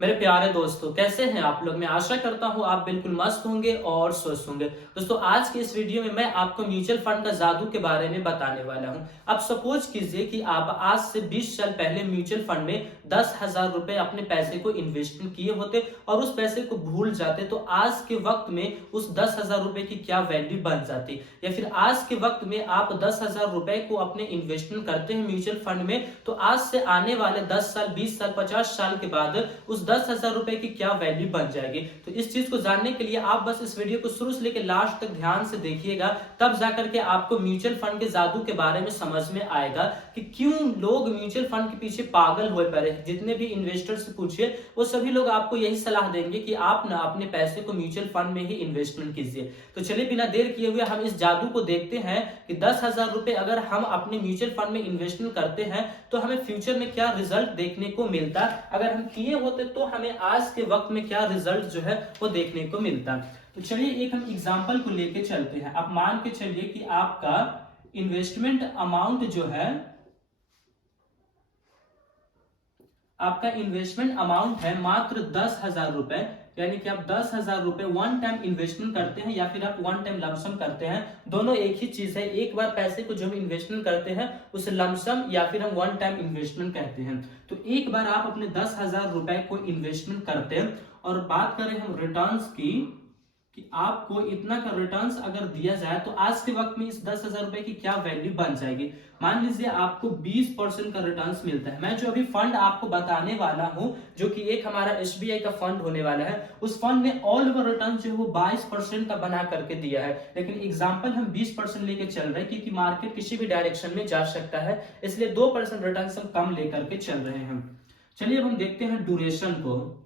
मेरे प्यारे दोस्तों, कैसे हैं आप लोग। मैं आशा करता हूं आप बिल्कुल मस्त होंगे और स्वस्थ होंगे। दोस्तों, आज के इस वीडियो में मैं आपको म्यूचुअल फंड का जादू के बारे में बताने वाला हूं। अब सपोज कीजिए कि आप आज से 20 साल पहले म्यूचुअल फंड में 10,000 रुपए अपने पैसे को इन्वेस्टमेंट किए होते और उस पैसे को भूल जाते, तो आज के वक्त में उस 10,000 रुपए की क्या वैल्यू बन जाती। या फिर आज के वक्त में आप 10,000 रुपए को अपने इन्वेस्टमेंट करते हैं म्यूचुअल फंड में, तो आज से आने वाले 10 साल, 20 साल, 50 साल के बाद उस 10,000 रुपए की क्या वैल्यू बन जाएगी। तो इस चीज को जानने के लिए आप बस इस वीडियो को शुरू से लेकर लास्ट तक ध्यान से देखिएगा, तब जाकर के आपको म्यूचुअल फंड के जादू के बारे में समझ में आएगा कि क्यों लोग म्यूचुअल फंड के पीछे पागल हुए पड़े हैं। जितने भी इन्वेस्टर से पूछिए, वो सभी लोग आपको यही सलाह देंगे कि आप ना अपने पैसे को म्यूचुअल फंड में ही इन्वेस्टमेंट कीजिए। तो चलिए बिना देर किए हुए हम इस जादू को देखते हैं कि 10,000 रुपए अगर हम अपने म्यूचुअल फंड में इन्वेस्टमेंट करते हैं तो हमें फ्यूचर में क्या रिजल्ट देखने को मिलता, अगर हम किए होते तो हमें आज के वक्त में क्या रिजल्ट जो है वो देखने को मिलता। तो चलिए एक हम एग्जांपल को लेके चलते हैं। आप मान के चलिए कि आपका इन्वेस्टमेंट अमाउंट जो है, आपका इन्वेस्टमेंट अमाउंट है मात्र 10,000 रुपए। यानी कि आप 10,000 रुपए वन टाइम इन्वेस्टमेंट करते हैं या फिर आप वन टाइम लमसम करते हैं, दोनों एक ही चीज है। एक बार पैसे को जो हम इन्वेस्टमेंट करते हैं उसे लमसम या फिर हम वन टाइम इन्वेस्टमेंट कहते हैं। तो एक बार आप अपने 10,000 रुपए को इन्वेस्टमेंट करते हैं और बात करें हम रिटर्न्स की कि आपको इतना का रिटर्न्स अगर दिया जाए तो आज के वक्त में इस 10,000 रुपए की क्या वैल्यू बन जाएगी। मान लीजिए आपको 20% का रिटर्न्स मिलता है। मैं जो अभी फंड आपको बताने वाला हूं, जो कि एक हमारा एसबीआई का फंड होने वाला है, उस फंड ने ऑल ओवर रिटर्न जो है वो 22% का बना करके दिया है। लेकिन एग्जाम्पल हम 20% लेके चल रहे हैं क्योंकि मार्केट किसी भी डायरेक्शन में जा सकता है, इसलिए 2% रिटर्न हम कम लेकर के चल रहे हैं। चलिए अब हम देखते हैं ड्यूरेशन को।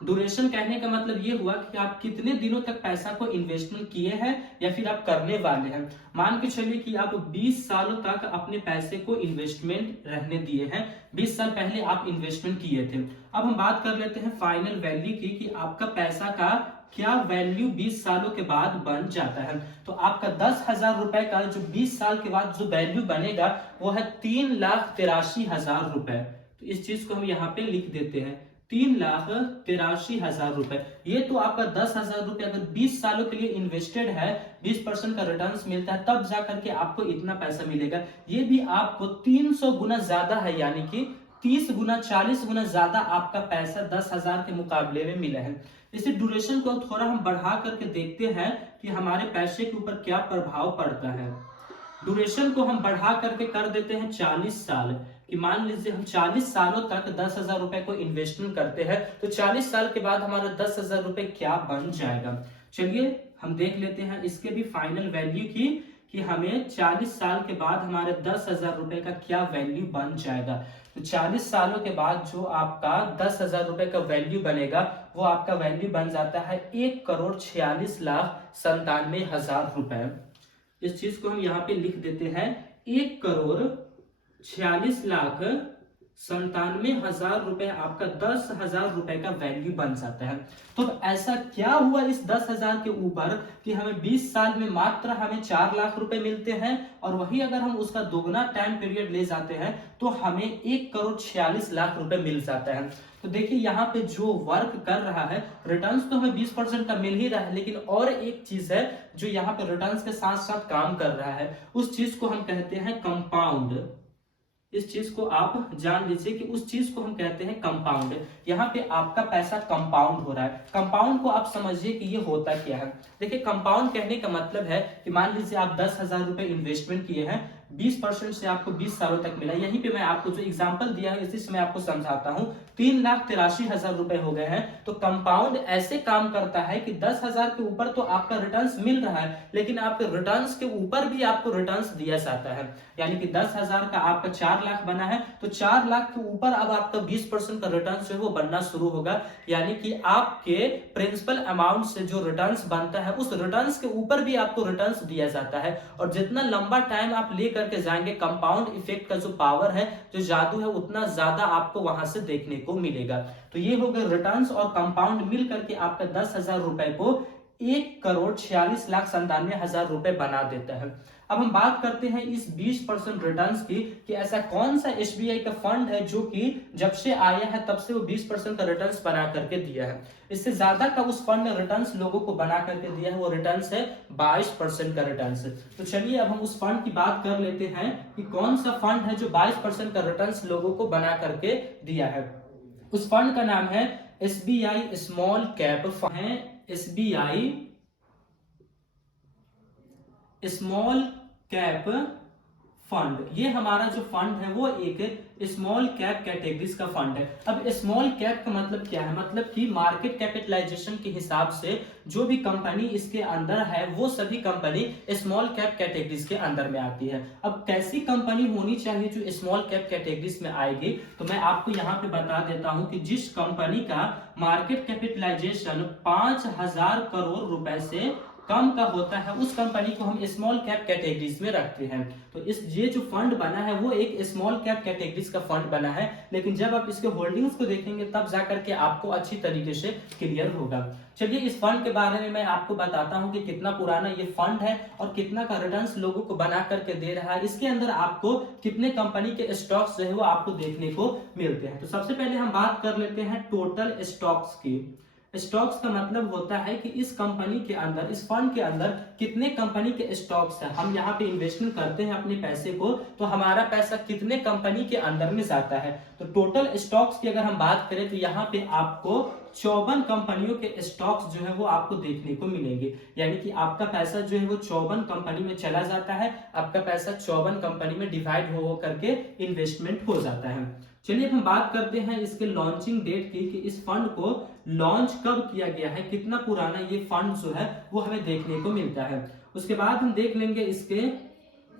ड्यूरेशन कहने का मतलब ये हुआ कि आप कितने दिनों तक पैसा को इन्वेस्टमेंट किए हैं या फिर आप करने वाले हैं। मान के चलिए कि आप 20 सालों तक अपने पैसे को इन्वेस्टमेंट रहने दिए हैं। 20 साल पहले आप इन्वेस्टमेंट किए थे। अब हम बात कर लेते हैं फाइनल वैल्यू की कि आपका पैसा का क्या वैल्यू 20 सालों के बाद बन जाता है। तो आपका 10,000 रुपए का जो 20 साल के बाद जो वैल्यू बनेगा वो है 3,83,000 रुपए। तो इस चीज को हम यहाँ पे लिख देते हैं, 3,83,000 रुपए। ये तो आपका 10,000 रुपए अगर 20 सालों के लिए इन्वेस्टेड है, 20% का रिटर्न्स मिलता है, तब जाकर के आपको इतना पैसा मिलेगा। ये भी आपको 300 गुना ज्यादा है, यानी कि 30 गुना 40 गुना ज्यादा आपका पैसा 10,000 के मुकाबले में मिला है। इसी ड्यूरेशन को थोड़ा हम बढ़ा करके देखते हैं कि हमारे पैसे के ऊपर क्या प्रभाव पड़ता है। ड्यूरेशन को हम बढ़ा करके कर देते हैं 40 साल, कि मान लीजिए हम 40 सालों तक 10,000 रुपए को इन्वेस्टमेंट करते हैं, तो 40 साल के बाद हमारा 10,000 रुपए क्या बन जाएगा। चलिए हम देख लेते हैं इसके भी फाइनल वैल्यू की कि हमें 40 साल के बाद हमारे 10,000 रुपए का क्या वैल्यू बन जाएगा। तो 40 सालों के बाद जो आपका 10,000 रुपए का वैल्यू बनेगा वो आपका वैल्यू बन जाता है 1,46,97,000 रुपए। इस चीज को हम यहाँ पे लिख देते हैं, 1,46,97,000 रुपए आपका 10,000 रुपए का वैल्यू बन जाता है। तो ऐसा क्या हुआ इस 10,000 के ऊपर कि हमें 20 साल में मात्र हमें 4 लाख रुपए मिलते हैं, और वही अगर हम उसका दोगुना टाइम पीरियड ले जाते हैं तो हमें 1,46,00,000 रुपए मिल जाता है। तो देखिए यहाँ पे जो वर्क कर रहा है, रिटर्न्स तो हमें 20% का मिल ही रहा है, लेकिन और एक चीज है जो यहाँ पे रिटर्न्स के साथ साथ काम कर रहा है, उस चीज को हम कहते हैं कंपाउंड। इस चीज को आप जान लीजिए कि उस चीज को हम कहते हैं कंपाउंड। यहाँ पे आपका पैसा कंपाउंड हो रहा है। कंपाउंड को आप समझिए कि ये होता क्या है। देखिए कंपाउंड कहने का मतलब है कि मान लीजिए आप 10,000 रुपए इन्वेस्टमेंट किए हैं, 20% से आपको 20 सालों तक मिला। यहीं पे मैं आपको जो एग्जांपल दिया है इसी से मैं आपको समझाता हूँ। 3,83,000 रुपए हो गए हैं। तो कंपाउंड ऐसे काम करता है कि 10,000 के ऊपर तो आपका रिटर्न्स मिल रहा है, लेकिन आपके रिटर्न्स के ऊपर भी आपको रिटर्न्स दिया जाता है। यानी कि 10,000 का आपका 4 लाख बना है, तो 4 लाख के ऊपर अब आपका 20% का रिटर्न जो है वो बनना शुरू होगा। यानी कि आपके प्रिंसिपल अमाउंट से जो रिटर्न्स बनता है उस रिटर्न्स के ऊपर भी आपको रिटर्न्स दिया जाता है। और जितना लंबा टाइम आप ले करके जाएंगे, कंपाउंड इफेक्ट का जो पावर है, जो जादू है, उतना ज्यादा आपको वहां से देखने को मिलेगा। तो ये हो गए रिटर्न्स और कंपाउंड मिल करके आपका 10,000 रुपए को 1,46,97,000 रुपए बना देता है। अब हम बात करते हैं इस 20% रिटर्न की, कि ऐसा कौन सा एसबीआई का फंड है जो कि जब से आया है तब से वो 20% का रिटर्न बना करके दिया है। इससे ज्यादा का उस फंड ने रिटर्न लोगों को बना करके दिया है, वो रिटर्न है 22% का रिटर्न। तो चलिए अब हम उस फंड की बात कर लेते हैं कि कौन सा फंड है जो 22% का रिटर्न लोगों को बना करके दिया है। उस फंड का नाम है एसबीआई स्मॉल कैप फंड है। एसबीआई स्मॉल कैप फंड, ये हमारा जो फंड है वो एक स्मॉल कैप कैटेगरीज का फंड है। अब स्मॉल कैप का मतलब क्या है, मतलब कि मार्केट कैपिटलाइजेशन के हिसाब से जो भी कंपनी इसके अंदर है वो सभी कंपनी स्मॉल कैप कैटेगरीज के अंदर में आती है। अब कैसी कंपनी होनी चाहिए जो स्मॉल कैप कैटेगरीज में आएगी, तो मैं आपको यहाँ पे बता देता हूं कि जिस कंपनी का मार्केट कैपिटलाइजेशन 5,000 करोड़ रुपए से कम का होता है उस कंपनी को हम स्मॉल कैप कैटेगरीज में रखते हैं। तो ये जो फंड बना है वो एक स्मॉल कैप कैटेगरीज का फंड बना है, लेकिन जब आप इसके होल्डिंग्स को देखेंगे तब जाकर के आपको अच्छी तरीके से क्लियर होगा। चलिए इस फंड के बारे में मैं आपको बताता हूं कि कितना पुराना ये फंड है और कितना का रिटर्न्स लोगों को बना करके दे रहा है। इसके अंदर आपको कितने कंपनी के स्टॉक्स जो है वो आपको देखने को मिलते हैं। तो सबसे पहले हम बात कर लेते हैं टोटल स्टॉक्स की। स्टॉक्स का मतलब होता है कि इस कंपनी के अंदर, इस फंड के अंदर कितने कंपनी के स्टॉक्स हैं। हम यहाँ पे इन्वेस्टमेंट करते हैं अपने पैसे को, तो हमारा पैसा कितने कंपनी के अंदर में जाता है। तो टोटल स्टॉक्स की अगर हम बात करें तो यहाँ पे आपको 54 कंपनियों के स्टॉक्स जो है वो आपको देखने को मिलेंगे। यानी कि आपका पैसा जो है वो 54 कंपनी में चला जाता है, आपका पैसा 54 कंपनी में डिवाइड हो करके इन्वेस्टमेंट हो जाता है। चलिए अब हम बात करते हैं इसके लॉन्चिंग डेट की, कि इस फंड को लॉन्च कब किया गया है, कितना पुराना ये फंड जो है वो हमें देखने को मिलता है। उसके बाद हम देख लेंगे इसके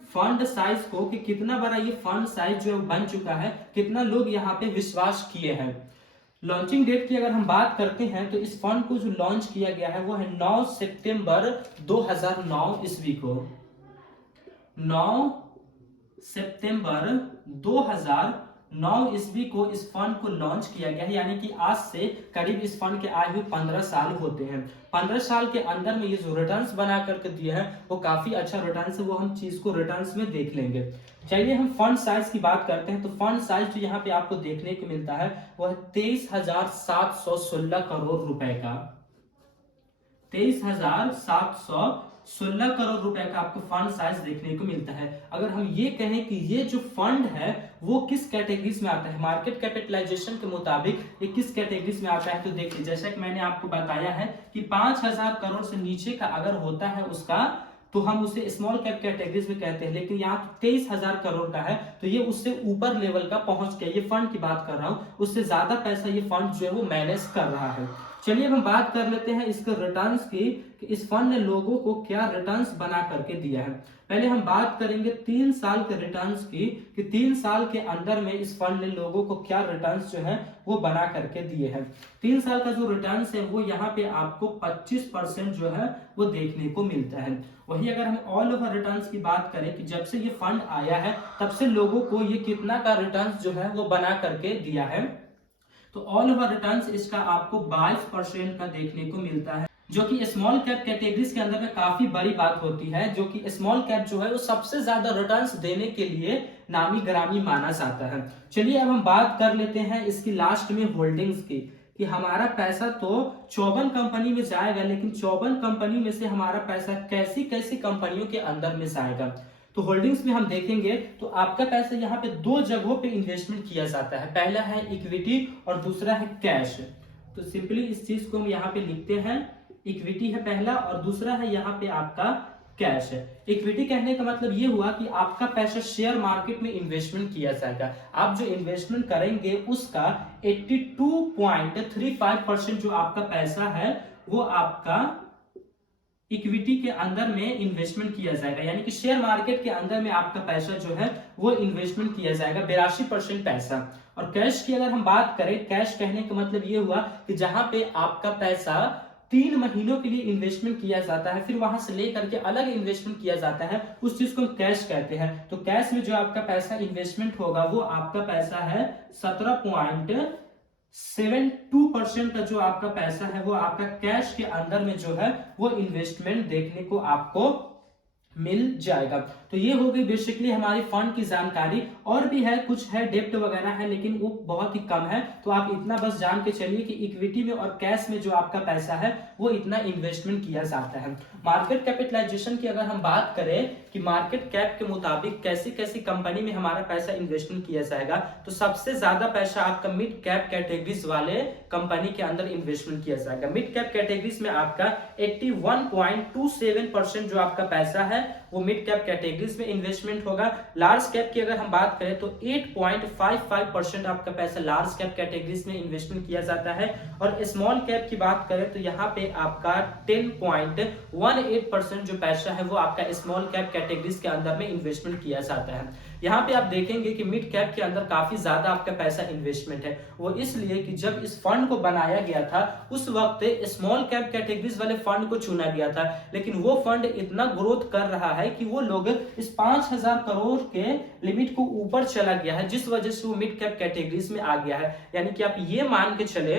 फंड साइज को, कि कितना बड़ा ये फंड साइज जो है बन चुका है, कितना लोग यहाँ पे विश्वास किए हैं। लॉन्चिंग डेट की अगर हम बात करते हैं तो इस फंड को जो लॉन्च किया गया है वो है 9 सितंबर 2009 ईस्वी को। 9 सितंबर 2009 ईस्वी को इस फंड को लॉन्च किया गया है। यानी कि आज से करीब इस फंड के आए हुए 15 साल होते हैं। 15 साल के अंदर में ये जो रिटर्न्स बना करके दिया है वो काफी अच्छा रिटर्न्स है, वो हम चीज को रिटर्न्स में देख लेंगे। चलिए हम फंड साइज की बात करते हैं। तो फंड साइज जो यहाँ पे आपको देखने को मिलता है वो है 23,716 करोड़ रुपए का। 23,716 करोड़ रुपए का आपको फंड साइज देखने को मिलता है। अगर हम ये कहें कि ये जो फंड है वो किस कैटेगरीज में आता है, मार्केट कैपिटलाइजेशन के मुताबिक ये किस कैटेगरीज में आता है, तो देखिए जैसा कि मैंने आपको बताया है कि 5,000 करोड़ से नीचे का अगर होता है उसका, तो हम उसे स्मॉल कैप कैटेगरीज में कहते हैं। लेकिन यहाँ 23,000 करोड़ का है तो ये उससे ऊपर लेवल का पहुंच गया। ये फंड की बात कर रहा हूँ, उससे ज्यादा पैसा ये फंड जो है वो मैनेज कर रहा है। चलिए अब हम बात कर लेते हैं इसके रिटर्न्स की, कि इस फंड ने लोगों को क्या रिटर्न्स बना करके दिया है। पहले हम बात करेंगे 3 साल के रिटर्न्स की, कि 3 साल के अंदर में इस फंड ने लोगों को क्या रिटर्न्स जो है वो बना करके दिए हैं। 3 साल का जो रिटर्न्स है वो यहाँ पे आपको 25% जो है वो देखने को मिलता है। वही अगर हम ऑल ओवर रिटर्न्स की बात करें कि जब से ये फंड आया है तब से लोगों को ये कितना का रिटर्न्स जो है वो बना करके दिया है, तो ऑल ओवर रिटर्न्स इसका आपको 22% का देखने को मिलता है, जो कि स्मॉल कैप कैटेगरीज के अंदर में काफी बड़ी बात होती है। जो कि स्मॉल कैप जो है वो सबसे ज्यादा रिटर्न्स देने के लिए नामी ग्रामी माना जाता है। चलिए अब हम बात कर लेते हैं इसकी लास्ट में होल्डिंग्स की, कि हमारा पैसा तो 54 कंपनी में जाएगा, लेकिन 54 कंपनी में से हमारा पैसा कैसी कैसी कंपनियों के अंदर में जाएगा। तो होल्डिंग्स में हम देखेंगे तो आपका पैसा यहाँ पे 2 जगहों पे इन्वेस्टमेंट किया जाता है। पहला है इक्विटी और दूसरा है कैश। तो सिंपली इस चीज को हम यहाँ पे लिखते हैं, इक्विटी है पहला और दूसरा है यहाँ पे आपका कैश है। इक्विटी कहने का मतलब ये हुआ कि आपका पैसा शेयर मार्केट में इन्वेस्टमेंट किया जाएगा। आप जो इन्वेस्टमेंट करेंगे उसका 82.35% जो आपका पैसा है वो आपका इक्विटी के अंदर में इन्वेस्टमेंट किया जाएगा। यानी कि शेयर मार्केट के अंदर में आपका पैसा जो है वो इन्वेस्टमेंट किया जाएगा, 82% पैसा। और कैश की अगर हम बात करें, कैश कहने का मतलब ये हुआ कि जहां पे आपका पैसा 3 महीनों के लिए इन्वेस्टमेंट किया जाता है, फिर वहां से लेकर के अलग इन्वेस्टमेंट किया जाता है, उस चीज को हम कैश कहते हैं। तो कैश में जो आपका पैसा इन्वेस्टमेंट होगा वो आपका पैसा है 17.35 72% का जो आपका पैसा है वो आपका कैश के अंदर में जो है वो इन्वेस्टमेंट देखने को आपको मिल जाएगा। तो ये हो गई बेसिकली हमारी फंड की जानकारी। और भी है, कुछ है डेप्ट वगैरह है, लेकिन वो बहुत ही कम है। तो आप इतना बस जान के चलिए कि इक्विटी में और कैश में जो आपका पैसा है वो इतना इन्वेस्टमेंट किया जाता है। मार्केट कैपिटलाइजेशन की अगर हम बात करें कि मार्केट कैप के मुताबिक कैसी कैसी कंपनी में हमारा पैसा इन्वेस्टमेंट किया जाएगा, तो सबसे ज्यादा पैसा आपका मिड कैप कैटेगरीज वाले कंपनी के अंदर इन्वेस्टमेंट किया जाएगा। मिड कैप कैटेगरीज में आपका 81.27% जो आपका पैसा है वो मिड कैप कैटेगरीज में इन्वेस्टमेंट होगा। लार्ज कैप की अगर हम बात करें तो 8.55% आपका पैसा लार्ज कैप कैटेगरीज में इन्वेस्टमेंट किया जाता है। और स्मॉल कैप की बात करें तो यहाँ पे आपका 10.18% जो पैसा है वो आपका स्मॉल कैप कैटेगरीज के अंदर में इन्वेस्टमेंट किया जाता है। यहाँ पे आप देखेंगे कि मिड कैप के अंदर काफी ज्यादा आपका पैसा इन्वेस्टमेंट है। वो इसलिए कि जब इस फंड को बनाया गया था उस वक्त स्मॉल कैप कैटेगरीज वाले फंड को चुना गया था, लेकिन वो फंड इतना ग्रोथ कर रहा है कि वो लोग इस 5000 करोड़ के लिमिट को ऊपर चला गया है, जिस वजह से वो मिड कैप कैटेगरीज में आ गया है। यानी कि आप ये मान के चले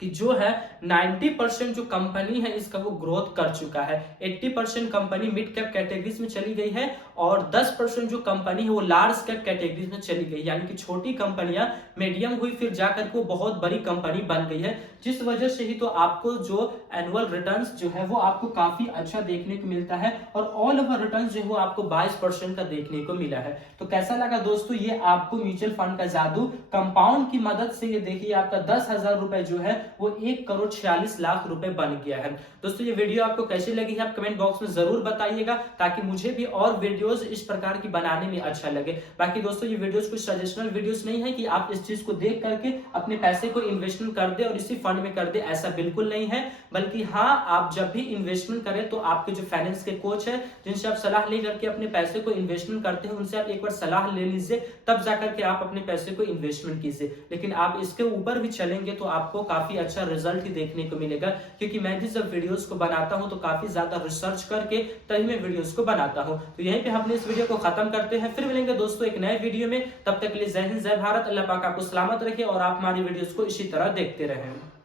कि जो है 90% जो कंपनी है इसका वो ग्रोथ कर चुका है। 80% कंपनी मिड कैप कैटेगरीज में चली गई है और 10% जो कंपनी है वो लार्ज कैप कैटेगरीज में चली गई, यानी कि छोटी कंपनियां मीडियम हुई फिर जाकर के वो बहुत बड़ी कंपनी बन गई है। जिस वजह से ही तो आपको जो एनुअल रिटर्न्स जो है वो आपको काफी अच्छा देखने को मिलता है और ऑल ओवर रिटर्न्स जो है वो आपको 22% का देखने को मिला है। तो कैसा लगा दोस्तों ये आपको म्यूचुअल फंड का जादू? कंपाउंड की मदद से ये देखिए आपका 10,000 रुपए जो है वो 1,46,00,000 रुपए बन गया है। दोस्तों ये वीडियो आपको कैसी लगी है आप कमेंट बॉक्स में जरूर बताइएगा, ताकि मुझे भी और वीडियोस इस प्रकार की बनाने में अच्छा लगे। बाकी दोस्तों ये वीडियोस कुछ सजेशनल वीडियोस नहीं है कि आप इस चीज को देख करके अपने पैसे को इन्वेस्टमेंट कर दे और इसी फंड में कर दे, ऐसा बिल्कुल नहीं है। बल्कि हाँ, आप जब भी इन्वेस्टमेंट करें तो आपके जो फाइनेंस के कोच है जिनसे आप सलाह ले करके अपने पैसे को इन्वेस्टमेंट करते हैं उनसे आप एक बार सलाह ले लीजिए, तब जाकर के आप अपने पैसे को इन्वेस्टमेंट कीजिए। लेकिन आप इसके ऊपर भी चलेंगे तो आपको काफी अच्छा रिजल्ट ही देखने को मिलेगा, क्योंकि मैं भी जब वीडियोस को बनाता हूं तो काफी ज्यादा रिसर्च करके तभी मैं वीडियोस को बनाता हूं। तो यहीं पे हमने इस वीडियो को खत्म करते हैं, फिर मिलेंगे दोस्तों एक नए वीडियो में। तब तक के लिए जय हिंद जय भारत, अल्लाह पाक आपको सलामत रखे और आप हमारी वीडियोस को इसी तरह देखते रहें।